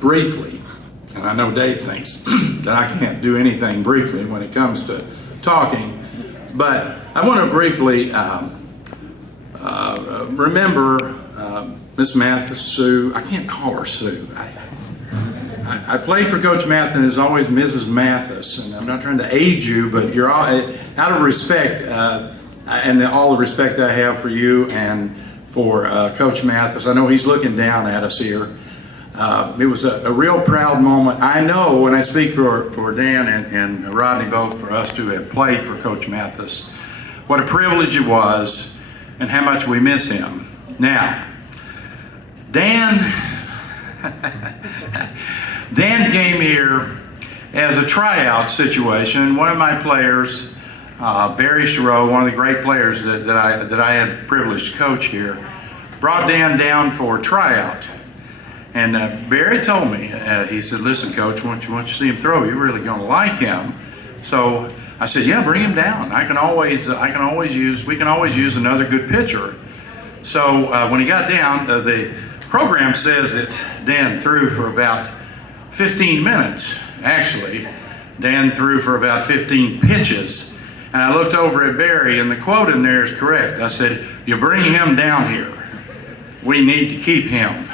briefly, and I know Dave thinks that I can't do anything briefly when it comes to talking, but I want to briefly remember Miss Mathis, Sue. I can't call her Sue. I played for Coach Mathis, and is always Mrs. Mathis, and I'm not trying to age you, but you're all, out of respect, and all the respect I have for you and for Coach Mathis. I know he's looking down at us here. It was a real proud moment. I know when I speak for Dan and Rodney both, for us to have played for Coach Mathis, what a privilege it was and how much we miss him. Now, Dan came here as a tryout situation. One of my players, Barry Sherrow, one of the great players that I had the privilege to coach here, brought Dan down for a tryout. And Barry told me, he said, "Listen, Coach, once you see him throw, you're really going to like him." So I said, "Yeah, bring him down. We can always use another good pitcher." So when he got down, the program says that Dan threw for about 15 minutes. Actually, Dan threw for about 15 pitches. And I looked over at Barry, and the quote in there is correct. I said, "You bring him down here. We need to keep him."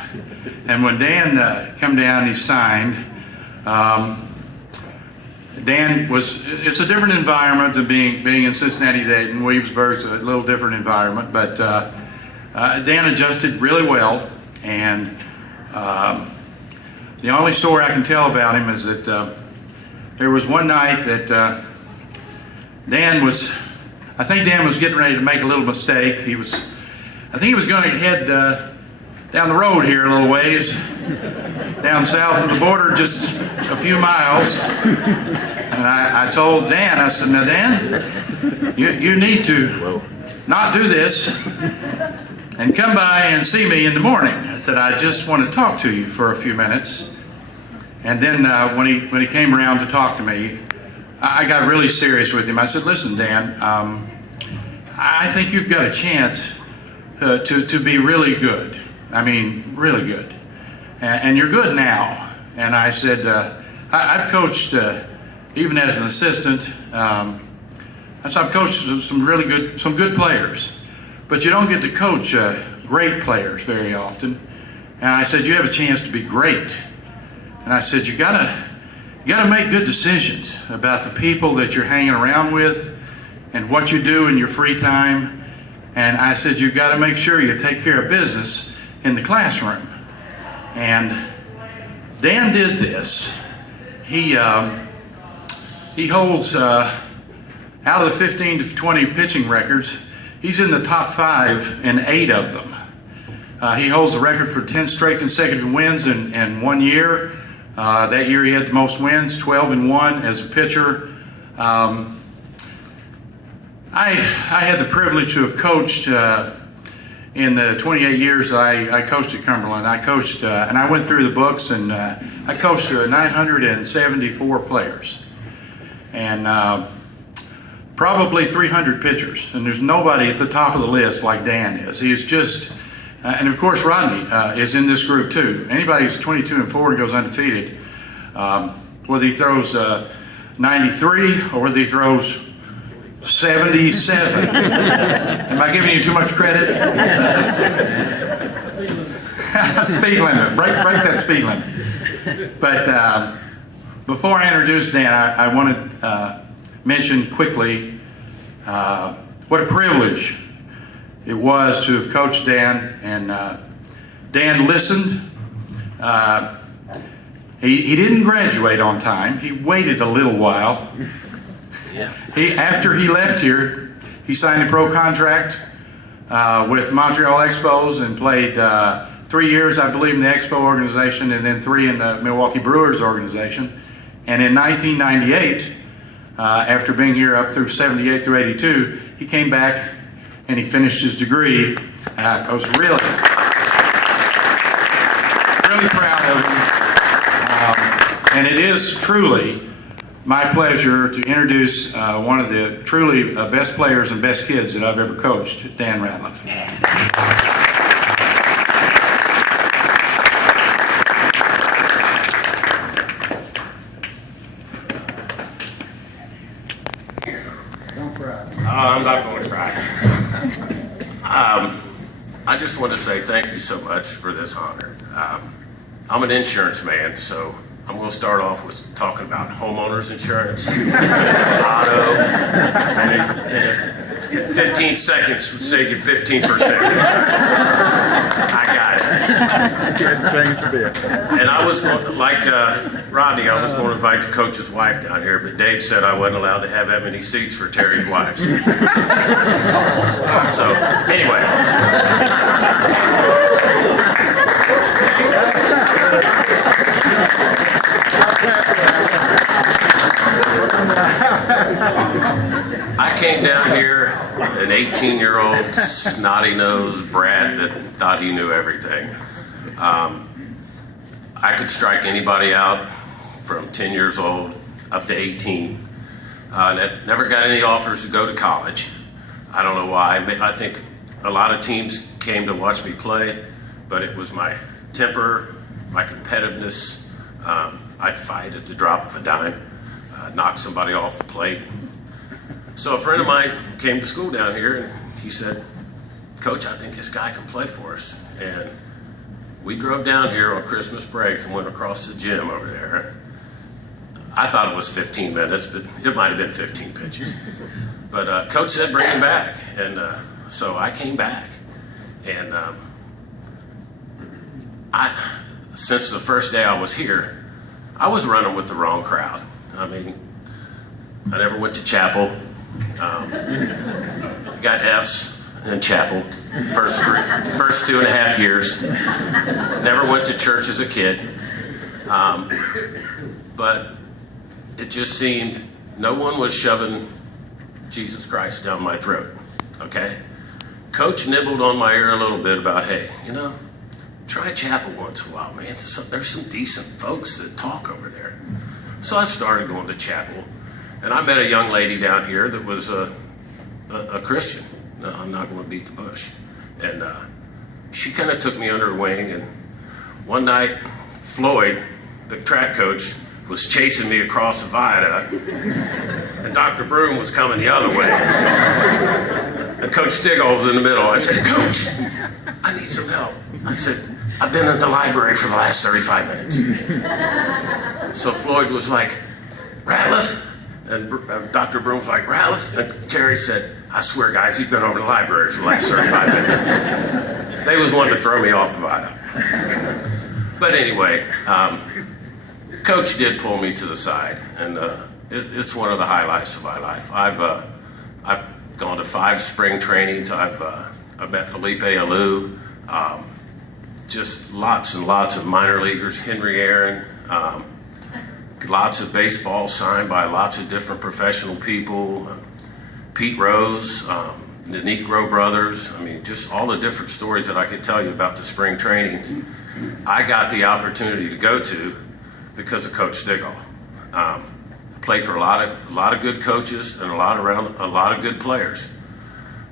And when Dan come down, he signed. Dan it's a different environment than being in Cincinnati, Dayton. Williamsburg's a little different environment, but Dan adjusted really well. And the only story I can tell about him is that there was one night that Dan was getting ready to make a little mistake. I think he was going to head down the road here a little ways, down south of the border, just a few miles. And I told Dan, I said, "Now Dan, you need to not do this and come by and see me in the morning." I said, "I just want to talk to you for a few minutes." And then when he came around to talk to me, I got really serious with him. I said, "Listen, Dan, I think you've got a chance to be really good. I mean, really good. And you're good now." And I said, I've coached, even as an assistant, I've coached some good players, but you don't get to coach great players very often. And I said, "You have a chance to be great." And I said, you gotta make good decisions about the people that you're hanging around with and what you do in your free time. And I said, you got to make sure you take care of business in the classroom. And Dan did this. He holds, out of the 15 to 20 pitching records, he's in the top 5 in 8 of them. He holds the record for 10 straight consecutive wins in 1 year. That year he had the most wins, 12-1 as a pitcher. I had the privilege to have coached in the 28 years I coached at Cumberland. I coached, and I went through the books, and I coached 974 players, and probably 300 pitchers. And there's nobody at the top of the list like Dan is. He's just, and of course Rodney is in this group too. Anybody who's 22-4 and goes undefeated, whether he throws 93 or whether he throws 77. Am I giving you too much credit? Speed limit. Break that speed limit. But before I introduce Dan, I want to mention quickly what a privilege it was to have coached Dan. And Dan listened. He didn't graduate on time. He waited a little while. Yeah. After he left here, he signed a pro contract with Montreal Expos and played 3 years, I believe, in the Expo organization, and then 3 in the Milwaukee Brewers organization. And in 1998, after being here up through 78 through 82, he came back and he finished his degree. I was really proud of him. And it is truly my pleasure to introduce one of the truly best players and best kids that I've ever coached, Dan Ratliff. I just want to say thank you so much for this honor. I'm an insurance man, so I'm going to start off with talking about homeowners insurance, auto, and 15 seconds would save you 15%. I got it. Change a bit. And I was like Rodney, I was going to invite the coach's wife down here, but Dave said I wasn't allowed to have that many seats for Terry's wives. So anyway. I came down here, an 18-year-old snotty-nosed brat that thought he knew everything. I could strike anybody out from 10 years old up to 18. Never got any offers to go to college. I don't know why. I think a lot of teams came to watch me play, but it was my temper, my competitiveness. I'd fight at the drop of a dime, knock somebody off the plate. So a friend of mine came to school down here and he said, "Coach, I think this guy can play for us." And we drove down here on Christmas break and went across the gym over there. I thought it was 15 minutes, but it might have been 15 pitches. But Coach said, "Bring him back." And so I came back. And since the first day I was here, I was running with the wrong crowd. I mean, I never went to chapel. Got F's in chapel first 2.5 years. Never went to church as a kid. But it just seemed no one was shoving Jesus Christ down my throat. Okay? Coach nibbled on my ear a little bit about, hey, try chapel once in a while, man. There's some decent folks that talk over there. So I started going to chapel. And I met a young lady down here that was a Christian. No, I'm not going to beat the bush. And she kind of took me under her wing. And one night, Floyd, the track coach, was chasing me across the viaduct. And Dr. Broom was coming the other way. And Coach Stigall was in the middle. I said, "Coach, I need some help." I said, "I've been at the library for the last 35 minutes. So Floyd was like, "Ratliff?" And Dr. Broom was like, "Ratliff?" And Terry said, "I swear, guys, he's been over the library for the last 35 minutes. They was wanting to throw me off the viaduct. But anyway, Coach did pull me to the side, and it's one of the highlights of my life. I've gone to 5 spring trainings. I've met Felipe Alou, just lots and lots of minor leaguers, Henry Aaron, lots of baseball signed by lots of different professional people, Pete Rose, the Negro brothers. I mean, just all the different stories that I could tell you about the spring trainings I got the opportunity to go to because of Coach Stigall. Played for a lot of good coaches and a lot of good players.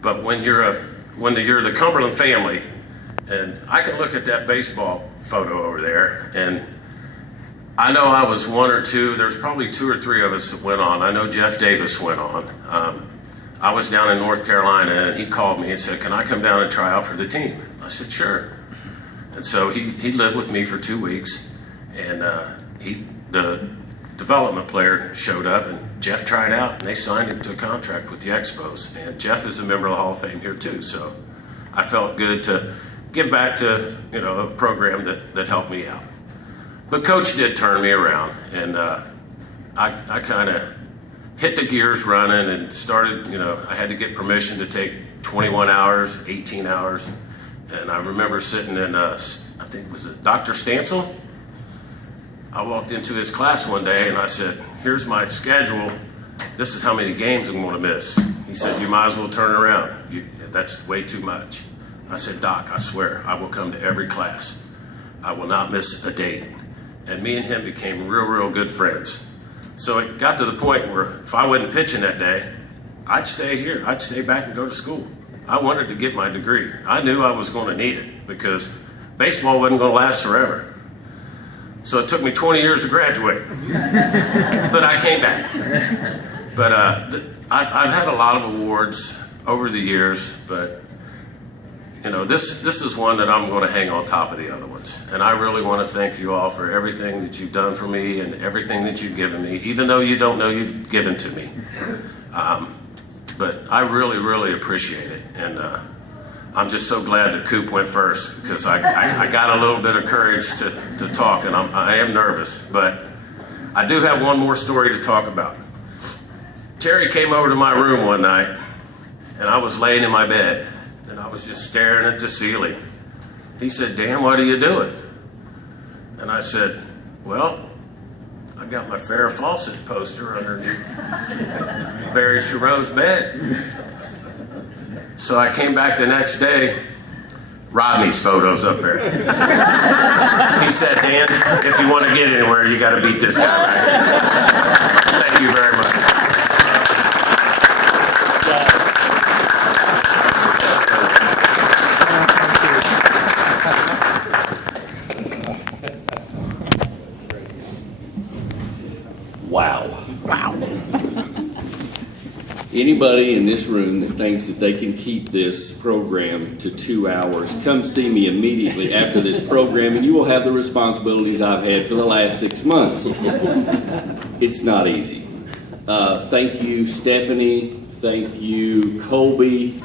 But when you're the Cumberland family, and I can look at that baseball photo over there, and I know I was one or two. There's probably 2 or 3 of us that went on. I know Jeff Davis went on. I was down in North Carolina, and he called me and said, "Can I come down and try out for the team?" I said, "Sure." And so he lived with me for 2 weeks, and the development player showed up, and Jeff tried out, and they signed him to a contract with the Expos. And Jeff is a member of the Hall of Fame here too, so I felt good to give back to a program that helped me out. But Coach did turn me around, and I kind of hit the gears running and started. I had to get permission to take 21 hours, 18 hours, and I remember sitting in I think was it Dr. Stansel. I walked into his class one day and I said, "Here's my schedule. This is how many games I'm going to miss." He said, "You might as well turn around. That's way too much." I said, "Doc, I swear I will come to every class. I will not miss a date." And me and him became real good friends. So it got to the point where if I wasn't pitching that day, I'd stay here. I'd stay back and go to school. I wanted to get my degree. I knew I was going to need it because baseball wasn't going to last forever. So it took me 20 years to graduate, but I came back. But I've had a lot of awards. over the years, but you know, this is one that I'm going to hang on top of the other ones. And I really want to thank you all for everything that you've done for me and everything that you've given me, even though you don't know you've given to me. But I really, really appreciate it. And I'm just so glad that Coop went first, because I got a little bit of courage to talk, and I am nervous. But I do have one more story to talk about. Terry came over to my room one night, and I was laying in my bed, and I was just staring at the ceiling. He said, "Dan, what are you doing?" And I said, "Well, I got my Farrah Fawcett poster underneath Barry Sherrow's bed." So I came back the next day, Rodney's photo's up there. He said, "Dan, if you want to get anywhere, you got to beat this guy back." Thank you very much. Wow. Anybody in this room that thinks that they can keep this program to 2 hours, come see me immediately after this program, and you will have the responsibilities I've had for the last 6 months. It's not easy. Thank you, Stephanie. Thank you, Colby.